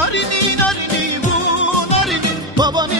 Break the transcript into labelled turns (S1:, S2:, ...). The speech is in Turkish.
S1: narini narini bu narini. Babanın